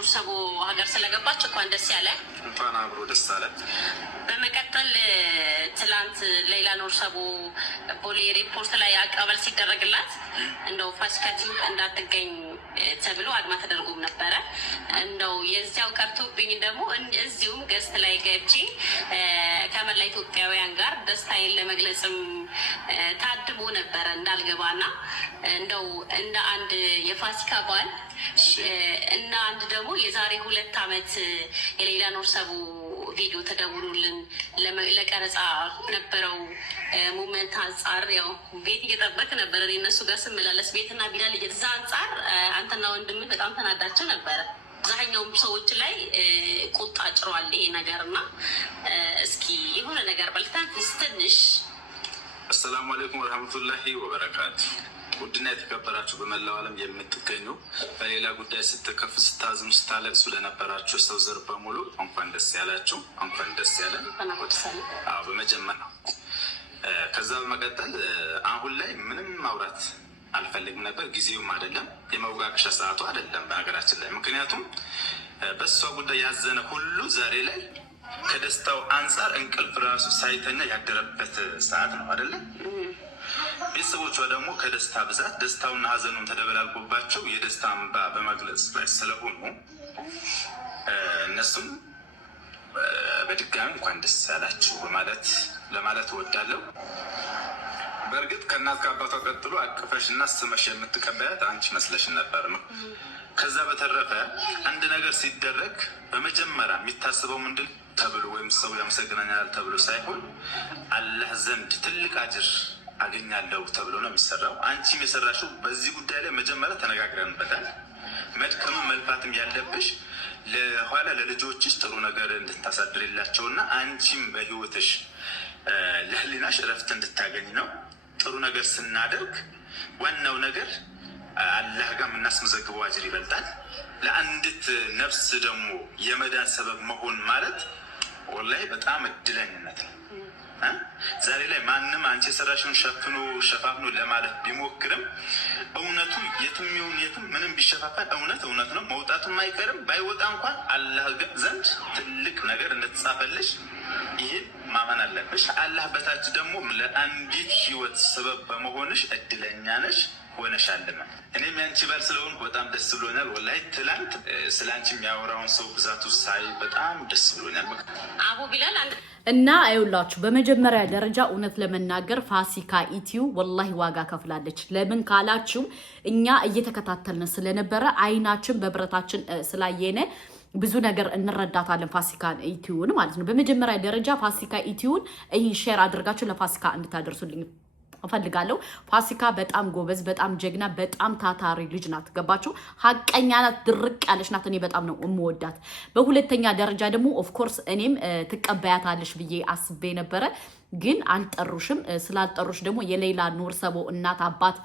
ኑር ሰቦ ሀገር ስለገባች እንኳን ደስ ያለ እንኳን አብሮ ደስ አለ። በመቀጠል ትላንት ሌላ ኑር ሰቦ ቦሌ ሪፖርት ላይ አቀበል ሲደረግላት እንደው ፋሲካቲው እንዳትገኝ ተብሎ አድማ ተደርጎም ነበረ። እንደው የዚያው ቀርቶብኝ ደግሞ እዚሁም ገስት ላይ ገብቼ ከመላ ኢትዮጵያውያን ጋር ደስታዬን ለመግለጽም ታድሞ ነበረ እንዳልገባና እንደው እንደ አንድ የፋሲካ በዓል እና አንድ ደግሞ የዛሬ 2 ዓመት የሌላ ኑር ሰቦ ቪዲዮ ተደውሎልን ለቀረጻ ነበረው ሞመንት አንጻር ያው ቤት እየጠበቅ ነበር። እነሱ ጋር ስመላለስ ቤትና ቢላል እየተዛ አንጻር አንተና ወንድም በጣም ተናዳቸው ነበረ። አብዛኛውም ሰዎች ላይ ቁጣ ጭሯል ይሄ ነገርና እስኪ የሆነ ነገር በልታን ትንሽ። አሰላሙ አለይኩም ወራህመቱላሂ ወበረካቱ። ውድና የተከበራችሁ በመላው ዓለም የምትገኙ በሌላ ጉዳይ ስትከፍ ስታዝኑ ስታለቅሱ ለነበራችሁ ሰው ዘር በሙሉ እንኳን ደስ ያላችሁ፣ እንኳን ደስ ያለን። በመጀመሪያ ከዛ በመቀጠል አሁን ላይ ምንም ማውራት አልፈልግም ነበር። ጊዜውም አይደለም፣ የመወቃቀሻ ሰዓቱ አይደለም በሀገራችን ላይ። ምክንያቱም በሷ ጉዳይ ያዘነ ሁሉ ዛሬ ላይ ከደስታው አንጻር እንቅልፍ ራሱ ሳይተኛ ያደረበት ሰዓት ነው አይደለም። ቤተሰቦቿ ደግሞ ከደስታ ብዛት ደስታውና ሀዘኑን ተደበላልቆባቸው የደስታ እንባ በመግለጽ ላይ ስለሆኑ እነሱም በድጋሚ እንኳን ደስ ያላችሁ ለማለት እወዳለሁ። በእርግጥ ከእናት ከአባቷ ቀጥሎ አቅፈሽና ስመሽ የምትቀበያት አንቺ መስለሽን ነበር ነው። ከዛ በተረፈ አንድ ነገር ሲደረግ በመጀመሪያ የሚታስበው ምንድን ተብሎ ወይም ሰው ያመሰግናኛል ተብሎ ሳይሆን አላህ ዘንድ ትልቅ አጅር አገኛለሁ ተብሎ ነው የሚሰራው። አንቺም የሰራሽው በዚህ ጉዳይ ላይ መጀመሪያ ተነጋግረንበታል። መድከምም መልፋትም ያለብሽ ለኋላ ለልጆችሽ ጥሩ ነገር እንድታሳድርላቸውና አንቺም በህይወትሽ ለህሊናሽ እረፍት እንድታገኝ ነው። ጥሩ ነገር ስናደርግ ዋናው ነገር አላህ ጋር የምናስመዘግበው አጅር ይበልጣል። ለአንዲት ነፍስ ደግሞ የመዳን ሰበብ መሆን ማለት ወላሂ በጣም እድለኝነት ነው። ዛሬ ላይ ማንም አንቺ የሰራሽውን ሸፋፍኖ ለማለት ቢሞክርም እውነቱ የትም ይሁን የትም ምንም ቢሸፋፈን እውነት ነው። መውጣቱም አይቀርም። ባይወጣ እንኳን አላህ ዘንድ ትልቅ ነገር እንደተጻፈልሽ ይህን ማመን አለብሽ። አላህ በታች ደግሞ ለአንዲት ህይወት ሰበብ በመሆንሽ እድለኛ ነሽ ሆነሻልና እኔም ያንቺ ባል ስለሆንኩ በጣም ደስ ብሎኛል። ወላሂ ትላንት ስላንቺ የሚያወራውን ሰው ብዛቱ ሳይ በጣም ደስ ብሎኛል። አቡ ቢላል እና አይውላችሁ በመጀመሪያ ደረጃ እውነት ለመናገር ፋሲካ ኢትዮ ወላሂ ዋጋ ከፍላለች። ለምን ካላችሁ እኛ እየተከታተልን ስለነበረ አይናችን በብረታችን ስላየነ ብዙ ነገር እንረዳታለን። ፋሲካ ኢትዮን ማለት ነው። በመጀመሪያ ደረጃ ፋሲካ ኢትዮን ይሄን ሼር አድርጋችሁ ለፋሲካ እንድታደርሱልኝ እፈልጋለሁ። ፋሲካ በጣም ጎበዝ፣ በጣም ጀግና፣ በጣም ታታሪ ልጅ ናት። ገባችሁ? ሀቀኛ ናት፣ ድርቅ ያለች ናት። እኔ በጣም ነው የምወዳት። በሁለተኛ ደረጃ ደግሞ ኦፍ ኮርስ እኔም ትቀበያታለሽ ብዬ አስቤ ነበረ፣ ግን አልጠሩሽም። ስላልጠሩሽ ደግሞ የሌላ ኑር ሰቦ እናት አባት